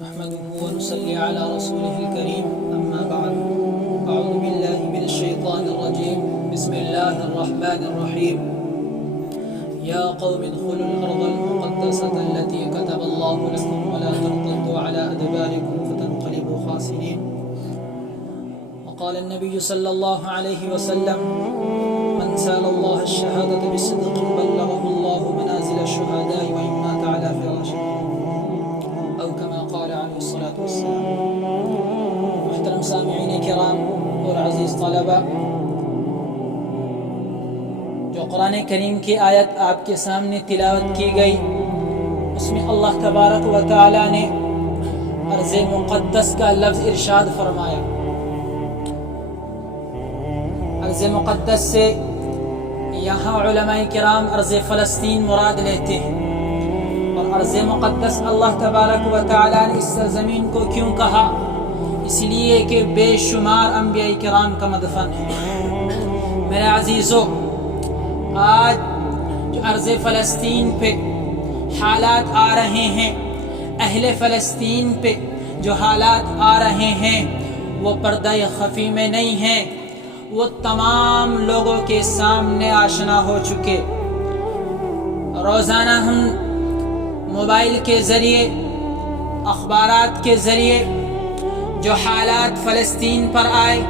نحمده ونصلي على رسوله الكريم أما بعد أعوذ بالله من الشيطان الرجيم بسم الله الرحمن الرحيم يا قوم ادخلوا الأرض المقدسة التي كتب الله لكم ولا ترتدوا على أدباركم فتنقلبوا خاسرين وقال النبي صلى الله عليه وسلم من سأل الله الشهادة بصدق بلغه الله منازل الشهداء وإن مات على فراشه أو كما قال عليه الصلاة والسلام. محترم سامعین کرام اور عزیز طلبہ، جو قرآن کریم کی آیت آپ کے سامنے تلاوت کی گئی اس میں اللہ تبارک و تعالی نے ارض مقدس کا لفظ ارشاد فرمایا. ارض مقدس سے یہاں علماء کرام ارض فلسطین مراد لیتے ہیں. اور ارض مقدس اللہ تبارک و تعالی نے اس سرزمین کو کیوں کہا؟ اس لیے کہ بے شمار انبیاء کرام کا مدفن ہے. میرے عزیزو، آج جو ارض فلسطین پہ حالات آ رہے ہیں، اہل فلسطین پہ جو حالات آ رہے ہیں، وہ پردہ خفی میں نہیں ہیں، وہ تمام لوگوں کے سامنے آشنا ہو چکے. روزانہ ہم موبائل کے ذریعے، اخبارات کے ذریعے جو حالات فلسطین پر آئے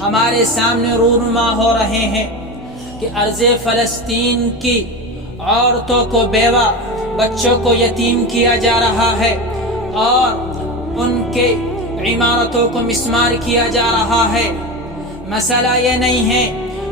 ہمارے سامنے رونما ہو رہے ہیں کہ ارض فلسطین کی عورتوں کو بیوہ، بچوں کو یتیم کیا جا رہا ہے اور ان کے عمارتوں کو مسمار کیا جا رہا ہے. مسئلہ یہ نہیں ہے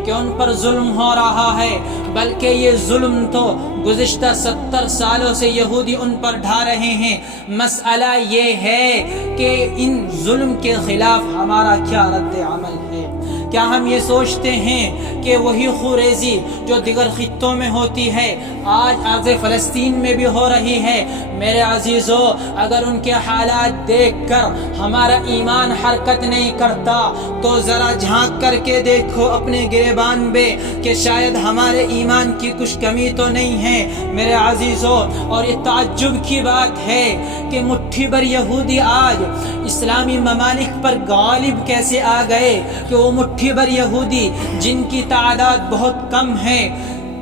کہ ان پر ظلم ہو رہا ہے، بلکہ یہ ظلم تو گزشتہ 70 سالوں سے یہودی ان پر ڈھا رہے ہیں. مسئلہ یہ ہے کہ ان ظلم کے خلاف ہمارا کیا رد عمل ہے. کیا ہم یہ سوچتے ہیں کہ وہی خوریزی جو دیگر خطوں میں ہوتی ہے آج ارض فلسطین میں بھی ہو رہی ہے؟ میرے عزیزو، اگر ان کے حالات دیکھ کر ہمارا ایمان حرکت نہیں کرتا تو ذرا جھانک کر کے دیکھو اپنے گریبان میں کہ شاید ہمارے ایمان کی کچھ کمی تو نہیں ہے. میرے عزیزو، اور یہ تعجب کی بات ہے کہ مٹھی بھر یہودی آج اسلامی ممالک پر غالب کیسے آ گئے کہ وہ مٹھی بھر یہودی جن کی تعداد بہت کم ہے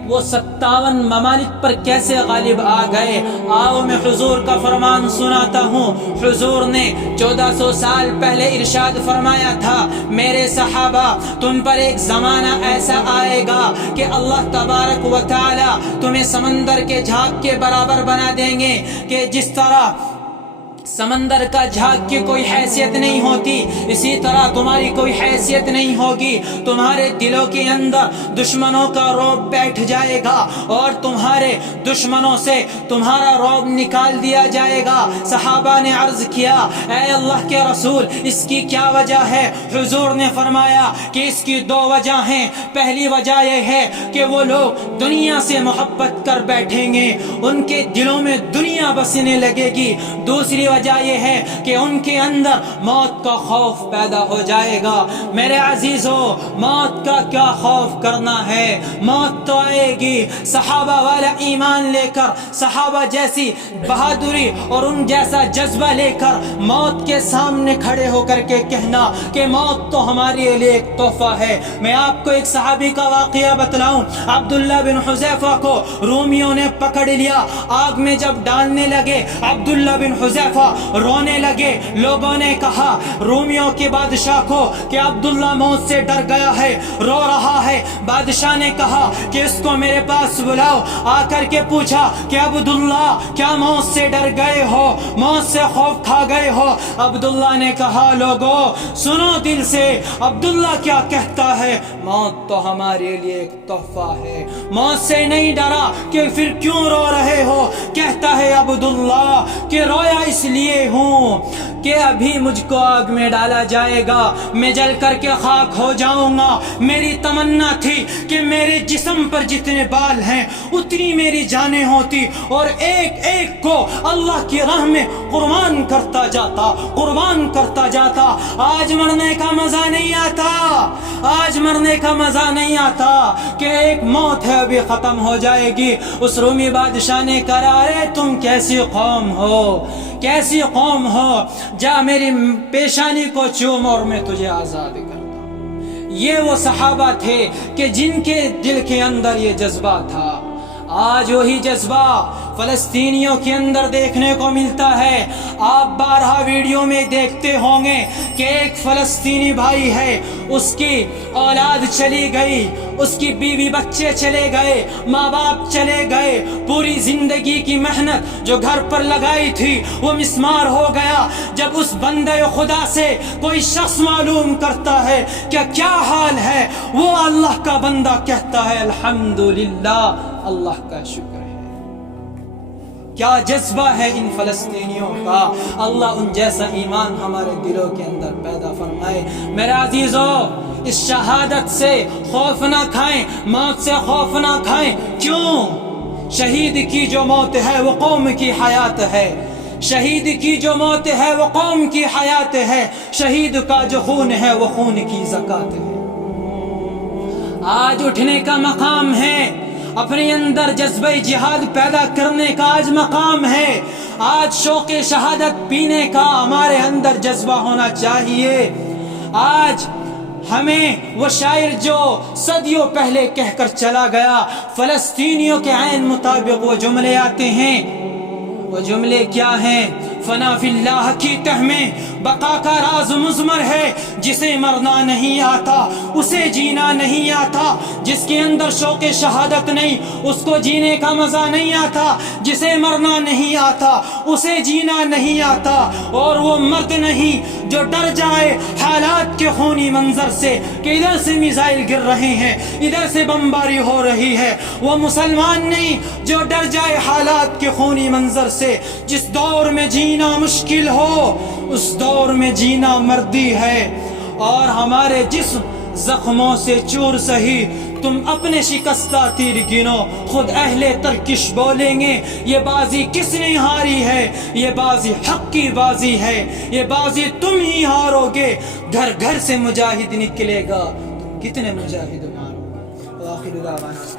وہ 57 ممالک پر کیسے غالب آ گئے. آؤ میں حضور کا فرمان سناتا ہوں. حضور نے 1400 سال پہلے ارشاد فرمایا تھا، میرے صحابہ، تم پر ایک زمانہ ایسا آئے گا کہ اللہ تبارک و تعالی تمہیں سمندر کے جھاگ کے برابر بنا دیں گے کہ جس طرح سمندر کا جھاگ کی کوئی حیثیت نہیں ہوتی، اسی طرح تمہاری کوئی حیثیت نہیں ہوگی. تمہارے دلوں کے اندر دشمنوں کا رعب بیٹھ جائے گا اور تمہارے دشمنوں سے تمہارا رعب نکال دیا جائے گا. صحابہ نے عرض کیا، اے اللہ کے رسول، اس کی کیا وجہ ہے؟ حضور نے فرمایا کہ اس کی 2 وجہ ہیں. پہلی وجہ یہ ہے کہ وہ لوگ دنیا سے محبت کر بیٹھیں گے، ان کے دلوں میں دنیا بسنے لگے گی. دوسری وجہ یہ ہے کہ ان کے اندر موت کا خوف پیدا ہو جائے گا. میرے عزیزو، موت کا کیا خوف کرنا ہے؟ موت تو آئے گی. صحابہ والا ایمان لے کر، صحابہ جیسی بہادری اور ان جیسا جذبہ لے کر موت کے سامنے کھڑے ہو کر کے کہنا کہ موت تو ہمارے لیے ایک تحفہ ہے. میں آپ کو ایک صحابی کا واقعہ بتلاؤں. عبداللہ بن حذیفہ کو رومیوں نے پکڑ لیا، آگ میں جب ڈالنے لگے عبداللہ بن حذیفہ رونے لگے. لوگوں نے کہا رومیوں کے بادشاہ کو کہ عبداللہ موت سے ڈر گیا ہے، رو رہا ہے. بادشاہ نے کہا کہ اس کو میرے پاس بلاؤ. آ کر کے پوچھا کہ عبداللہ، کیا موت سے ڈر گئے ہو؟ موت سے خوف کھا گئے ہو؟ عبداللہ نے کہا، لوگو سنو دل سے، عبداللہ کیا کہتا ہے؟ موت تو ہمارے لیے ایک تحفہ ہے. موت سے نہیں ڈرا کہ پھر کیوں رو رہے ہو؟ کہتا ہے عبداللہ کہ رویا اس لیے ہوں کہ ابھی مجھ کو آگ میں ڈالا جائے گا، میں جل کر کے خاک ہو جاؤں گا۔ میری تمنا تھی کہ میرے جسم پر جتنے بال ہیں اتنی میری جانیں ہوتی اور ایک ایک کو اللہ کی راہ میں قربان کرتا جاتا، قربان کرتا جاتا۔ آج مرنے کا مزہ نہیں آتا، آج مرنے کا مزہ نہیں آتا کہ ایک موت ہے ابھی ختم ہو جائے گی۔ اس رومی بادشاہ نے کہا ارے تم کیسی قوم ہو، کیسی قوم ہو، جا میری پیشانی کو چوم اور میں تجھے آزاد کرتا ہوں۔ یہ وہ صحابہ تھے کہ جن کے دل کے اندر یہ جذبہ تھا۔ آج وہی جذبہ فلسطینیوں کے اندر دیکھنے کو ملتا ہے۔ آپ بارہا ویڈیو میں دیکھتے ہوں گے کہ ایک فلسطینی بھائی ہے، اس کی اولاد چلی گئی، اس کی بیوی بچے چلے گئے، ماں باپ چلے گئے، پوری زندگی کی محنت جو گھر پر لگائی تھی وہ مسمار ہو گیا۔ جب اس بندے خدا سے کوئی شخص معلوم کرتا ہے کہ کیا حال ہے، وہ اللہ کا بندہ کہتا ہے الحمدللہ، اللہ کا شکر ہے۔ کیا جذبہ ہے ان فلسطینیوں کا، اللہ ان جیسا ایمان ہمارے دلوں کے اندر پیدا فرمائے۔ میرے عزیزو، اس شہادت سے خوف نہ کھائیں، موت سے خوف نہ کھائیں۔ کیوں؟ شہید کی جو موت ہے وہ قوم کی حیات ہے، شہید کی جو موت ہے وہ قوم کی حیات ہے، شہید کا جو خون ہے وہ خون کی زکات ہے۔ آج اٹھنے کا مقام ہے، اپنے اندر جذبہ جہاد پیدا کرنے کا آج مقام ہے۔ آج شوق شہادت پینے کا ہمارے اندر جذبہ ہونا چاہیے۔ آج ہمیں وہ شاعر جو صدیوں پہلے کہہ کر چلا گیا، فلسطینیوں کے عین مطابق وہ جملے آتے ہیں۔ وہ جملے کیا ہیں؟ فنا فی اللہ کی تہ میں بقا کا راز مضمر ہے، جسے مرنا نہیں آتا اسے جینا نہیں آتا، جس کے اندر شوق شہادت نہیں اس کو جینے کا مزہ نہیں آتا، جسے مرنا نہیں آتا اسے جینا نہیں آتا۔ اور وہ مرد نہیں جو ڈر جائے حالات کے خونی منظر سے کہ ادھر سے میزائل گر رہے ہیں، ادھر سے بمباری ہو رہی ہے، وہ مسلمان نہیں جو ڈر جائے حالات کے خونی منظر سے۔ جس دور میں جینا مشکل ہو اس دور میں جینا مردی ہے۔ اور ہمارے جسم زخموں سے چور سہی، تم اپنے شکستہ تیر گنو، خود اہل ترکش بولیں گے یہ بازی کس نے ہاری ہے، یہ بازی حق کی بازی ہے، یہ بازی تم ہی ہارو گے۔ گھر گھر سے مجاہد نکلے گا، تم کتنے مجاہد مارو گے۔ وآخر دعوانا